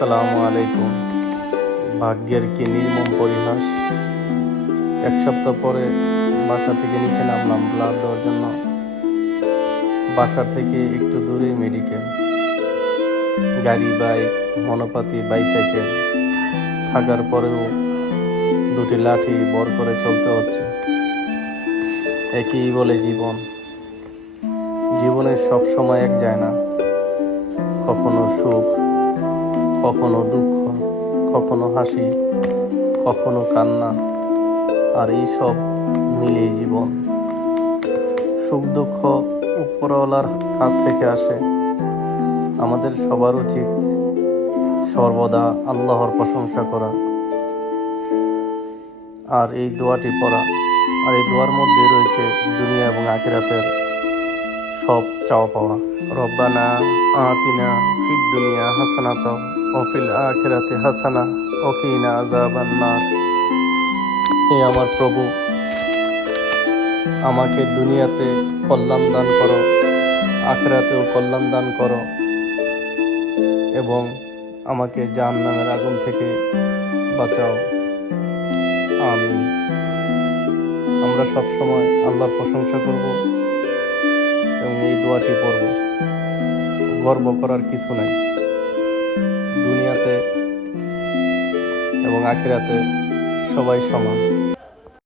আসসালামু আলাইকুম। ভাগ্যের কি নির্মম পরিহাস? এক সপ্তাহ পরে বাসা থেকে নিচে নামলাম ব্লাড দেওয়ার জন্য। বাসার থেকে একটু দূরে মেডিকেল। গাড়ি, বাইক, মনোপাতি, বাইসাইকেল। থাকার পরেও দুটি লাঠি বর করে চলতে হচ্ছে। একই বলে জীবন। জীবনের সব সময় এক যায় না। কখনো সুখ কখনো দুঃখ, কখনো হাসি, কখনো কান্না, আর এই সব মিলেই জীবন। সুখ দুঃখ উপরওয়ালার কাছ থেকে আসে। আমাদের সবার উচিত সর্বদা আল্লাহর প্রশংসা করা। আর এই দোয়াটি পড়া, আর এই দোয়ার মধ্যে রয়েছে দুনিয়া এবং আখিরাতের সব চাওয়া পাওয়া। রব্বানা আতিনা ফিদ দুনিয়া হাসানাত ও ফিল আখিরাতে হাসানা, ও কিনা আযাবান নার। হে আমার প্রভু, আমাকে দুনিয়াতে কল্যাণ দান করো, আখিরাতেও কল্যাণ দান করো এবং আমাকে জান জাহান্নামের আগুন থেকে বাঁচাও। আমি আমরা সব সময় আল্লাহর প্রশংসা করব। এবং এই দোয়াটি পড়ব। গর্ব করার কিছু নাই। দুনিয়াতে এবং আখিরাতে সবাই সমান।